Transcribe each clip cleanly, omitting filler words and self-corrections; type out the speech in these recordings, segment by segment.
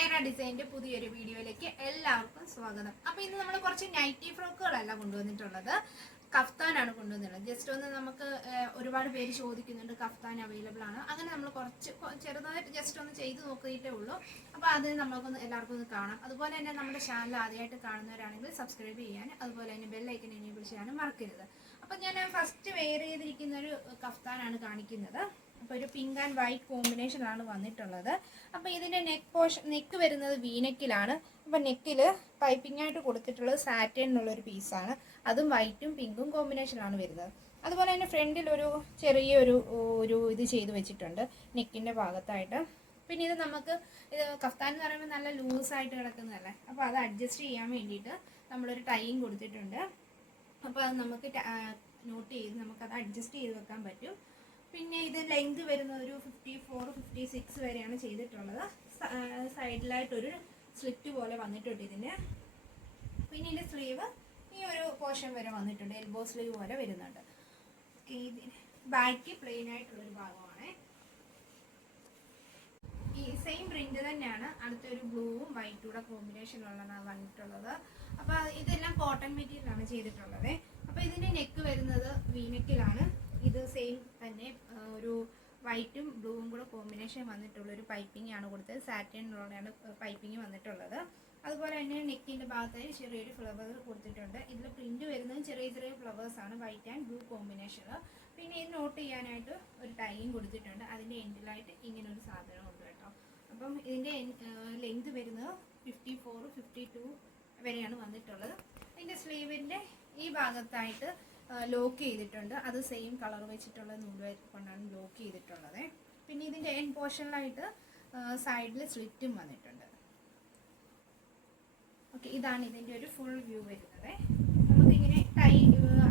ഏറ ഡിസൈൻ്റെ പുതിയൊരു വീഡിയോയിലേക്ക് എല്ലാവർക്കും സ്വാഗതം. അപ്പോൾ ഇന്ന് നമ്മൾ കുറച്ച് നൈറ്റി ഫ്രോക്കുകളല്ല കൊണ്ടുവന്നിട്ടുള്ളത്, കഫ്താനാണ് കൊണ്ടുവന്നിട്ടുള്ളത്. ജസ്റ്റ് ഒന്ന് നമുക്ക് ഒരുപാട് പേര് ചോദിക്കുന്നുണ്ട് കഫ്താൻ അവൈലബിൾ ആണ്. അങ്ങനെ നമ്മൾ കുറച്ച് ചെറുതായിട്ട് ജസ്റ്റ് ഒന്ന് ചെയ്ത് നോക്കിയിട്ടേ ഉള്ളൂ. അപ്പോൾ അത് നമുക്കൊന്ന് എല്ലാവർക്കും ഒന്ന് കാണാം. അതുപോലെ തന്നെ നമ്മുടെ ചാനൽ ആദ്യമായിട്ട് കാണുന്നവരാണെങ്കിൽ സബ്സ്ക്രൈബ് ചെയ്യാൻ, അതുപോലെ തന്നെ ബെല്ലൈക്കൻ എനേബിൾ ചെയ്യാനും മറക്കരുത്. അപ്പോൾ ഞാൻ ഫസ്റ്റ് വെയർ ചെയ്തിരിക്കുന്ന ഒരു കഫ്താനാണ് കാണിക്കുന്നത്. അപ്പോൾ ഒരു പിങ്ക് ആൻഡ് വൈറ്റ് കോമ്പിനേഷനാണ് വന്നിട്ടുള്ളത്. അപ്പോൾ ഇതിൻ്റെ നെക്ക് വരുന്നത് വീനെക്കിലാണ്. അപ്പോൾ നെക്കിൽ പൈപ്പിംഗ് ആയിട്ട് കൊടുത്തിട്ടുള്ളത് സാറ്റിൻ എന്നുള്ളൊരു പീസാണ്. അതും വൈറ്റും പിങ്കും കോമ്പിനേഷനാണ് വരുന്നത്. അതുപോലെ തന്നെ ഫ്രണ്ടിൽ ഒരു ചെറിയൊരു ഇത് ചെയ്ത് വെച്ചിട്ടുണ്ട് നെക്കിൻ്റെ ഭാഗത്തായിട്ട്. പിന്നെ ഇത് നമുക്ക് ഇത് കഫ്താൻ എന്ന് പറയുമ്പോൾ നല്ല ലൂസായിട്ട് കിടക്കുന്നതല്ലേ, അപ്പോൾ അത് അഡ്ജസ്റ്റ് ചെയ്യാൻ വേണ്ടിയിട്ട് നമ്മളൊരു ടൈയും കൊടുത്തിട്ടുണ്ട്. അപ്പോൾ അത് നമുക്ക് നോട്ട് ചെയ്ത് നമുക്കത് അഡ്ജസ്റ്റ് ചെയ്ത് വെക്കാൻ പറ്റും. പിന്നെ ഇത് ലെങ്ത് വരുന്നത് ഒരു 54-56 വരെയാണ് ചെയ്തിട്ടുള്ളത്. സൈഡിലായിട്ടൊരു സ്ലിറ്റ് പോലെ വന്നിട്ടുണ്ട് ഇതിന്. പിന്നെ ഇതിൻ്റെ സ്ലീവ് ഈ ഒരു പോർഷൻ വരെ വന്നിട്ടുണ്ട്, എൽബോ സ്ലീവ് പോലെ വരുന്നുണ്ട്. ബാക്ക് പ്ലെയിൻ ആയിട്ടുള്ളൊരു ഭാഗമാണ്. ഈ സെയിം പ്രിന്റ് തന്നെയാണ് അടുത്തൊരു ബ്ലൂവും വൈറ്റും കൂടെ കോമ്പിനേഷനിലുള്ളതാണ് വന്നിട്ടുള്ളത്. അപ്പോൾ ഇതെല്ലാം കോട്ടൺ മെറ്റീരിയലാണ് ചെയ്തിട്ടുള്ളത്. അപ്പോൾ ഇതിൻ്റെ നെക്ക് വരുന്നത് വീനെക്കിലാണ്. ഇത് സെയിം തന്നെ ഒരു വൈറ്റും ബ്ലൂവും കൂടെ കോമ്പിനേഷൻ വന്നിട്ടുള്ളൊരു പൈപ്പിംഗ് ആണ് കൊടുത്തത്. സാറ്റിനിലൂടെയാണ് പൈപ്പിംഗ് വന്നിട്ടുള്ളത്. അതുപോലെ തന്നെ നെക്കിൻ്റെ ഭാഗത്തായി ചെറിയൊരു ഫ്ലവർ കൊടുത്തിട്ടുണ്ട്. ഇതിൽ പ്രിന്റ് വരുന്നത് ചെറിയ ചെറിയ ഫ്ലവേഴ്സാണ്, വൈറ്റ് ആൻഡ് ബ്ലൂ കോമ്പിനേഷൻ. പിന്നെ ഇത് നോട്ട് ചെയ്യാനായിട്ട് ഒരു ടൈയും കൊടുത്തിട്ടുണ്ട്. അതിൻ്റെ എൻഡിലായിട്ട് ഇങ്ങനെ ഒരു സാധനം ഉണ്ട് കേട്ടോ. അപ്പം ഇതിൻ്റെ ലെങ്ത് വരുന്നത് 54-52 വരെയാണ് വന്നിട്ടുള്ളത്. ഇതിൻ്റെ സ്ലീവിൻ്റെ ഈ ഭാഗത്തായിട്ട് ലോക്ക് ചെയ്തിട്ടുണ്ട്. അത് സെയിം കളർ വെച്ചിട്ടുള്ള നൂല് കൊണ്ടാണ് ലോക്ക് ചെയ്തിട്ടുള്ളത്. പിന്നെ ഇതിൻ്റെ എൻഡ് പോർഷനിലായിട്ട് സൈഡിൽ സ്ലിറ്റും വന്നിട്ടുണ്ട്. ഓക്കെ, ഇതാണ് ഇതിൻ്റെ ഒരു ഫുൾ വ്യൂ വരുന്നത്. നമുക്കിങ്ങനെ ടൈ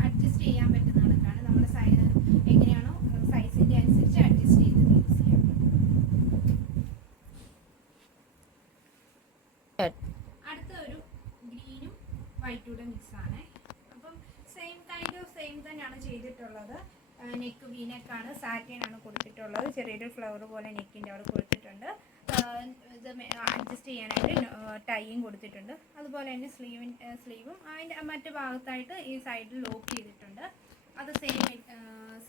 അഡ്ജസ്റ്റ് ചെയ്യാൻ പറ്റുന്ന കണക്കാണ്. നമ്മുടെ സൈസ് എങ്ങനെയാണോ സൈസിൻ്റെ അനുസരിച്ച് അഡ്ജസ്റ്റ് ചെയ്ത് യൂസ് ചെയ്യാം. അടുത്ത ഒരു ഗ്രീനും വൈറ്റൂടെ മിക്സാണ്. സെയിം തന്നെയാണ് ചെയ്തിട്ടുള്ളത്. നെക്ക് വീനെക്കാണ്, സാറ്റിൻ ആണ് കൊടുത്തിട്ടുള്ളത്. ചെറിയൊരു ഫ്ലവർ പോലെ നെക്കിൻ്റെ അവിടെ കൊടുത്തിട്ടുണ്ട്. ഇത് അഡ്ജസ്റ്റ് ചെയ്യാനായിട്ട് ടൈയും കൊടുത്തിട്ടുണ്ട്. അതുപോലെ തന്നെ സ്ലീവും അതിൻ്റെ മറ്റു ഭാഗത്തായിട്ട് ഈ സൈഡിൽ ലോക്ക് ചെയ്തിട്ടുണ്ട്. അത്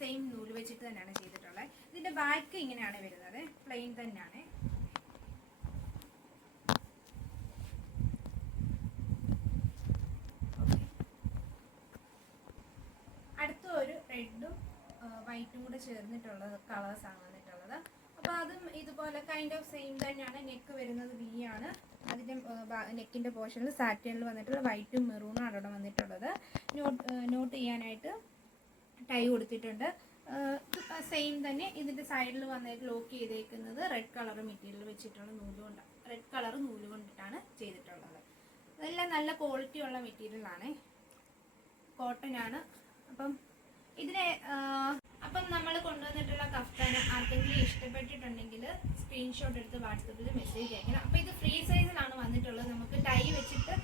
സെയിം നൂല് വെച്ചിട്ട് തന്നെയാണ് ചെയ്തിട്ടുള്ളത്. ഇതിൻ്റെ ബാക്ക് ഇങ്ങനെയാണ് വരുന്നത്, പ്ലെയിൻ തന്നെയാണ്. റെഡും വൈറ്റും കൂടെ ചേർന്നിട്ടുള്ള കളേഴ്സാണ് വന്നിട്ടുള്ളത്. അപ്പോൾ അതും ഇതുപോലെ കൈൻഡ് ഓഫ് സെയിം തന്നെയാണ്. നെക്ക് വരുന്നത് വി ആണ്. അതിൻ്റെ നെക്കിൻ്റെ പോർഷനിൽ സാറ്റിനിൽ വന്നിട്ടുള്ള വൈറ്റും മെറൂണും ആണ് അവിടെ വന്നിട്ടുള്ളത്. നോട്ട് ചെയ്യാനായിട്ട് ടൈ കൊടുത്തിട്ടുണ്ട്. സെയിം തന്നെ ഇതിൻ്റെ സൈഡിൽ വന്നിട്ട് ലോക്ക് ചെയ്തേക്കുന്നത് റെഡ് കളർ മെറ്റീരിയൽ വെച്ചിട്ടുള്ള നൂലുകൊണ്ടാണ്, റെഡ് കളർ നൂല് കൊണ്ടിട്ടാണ് ചെയ്തിട്ടുള്ളത്. അതെല്ലാം നല്ല ക്വാളിറ്റി ഉള്ള മെറ്റീരിയലാണ്, കോട്ടൺ ആണ്. അപ്പം നമ്മൾ കൊണ്ടുവന്നിട്ടുള്ള കഫ്താന് ആർക്കെങ്കിലും ഇഷ്ടപ്പെട്ടിട്ടുണ്ടെങ്കിൽ സ്ക്രീൻഷോട്ട് എടുത്ത് വാട്സപ്പിൽ മെസ്സേജ് അയക്കണം. അപ്പോൾ ഇത് ഫ്രീ സൈസിലാണ് വന്നിട്ടുള്ളത്. നമുക്ക് ടൈ വെച്ചിട്ട്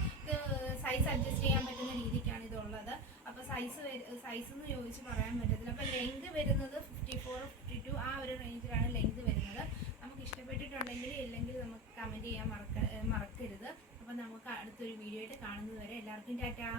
സൈസ് അഡ്ജസ്റ്റ് ചെയ്യാൻ പറ്റുന്ന രീതിക്കാണ് ഇതുള്ളത്. അപ്പോൾ സൈസ് എന്ന് ചോദിച്ച് പറയാൻ പറ്റത്തില്ല. അപ്പോൾ ലെങ്ത് വരുന്നത് 54-52 ആ ഒരു റേഞ്ചിലാണ് ലെങ്ത് വരുന്നത്. നമുക്ക് ഇഷ്ടപ്പെട്ടിട്ടുണ്ടെങ്കിൽ ഇല്ലെങ്കിൽ നമുക്ക് കമൻറ്റ് ചെയ്യാൻ മറക്കരുത്. അപ്പോൾ നമുക്ക് അടുത്തൊരു വീഡിയോ ആയിട്ട് കാണുന്നത് വരെ എല്ലാവർക്കും ടാറ്റാ.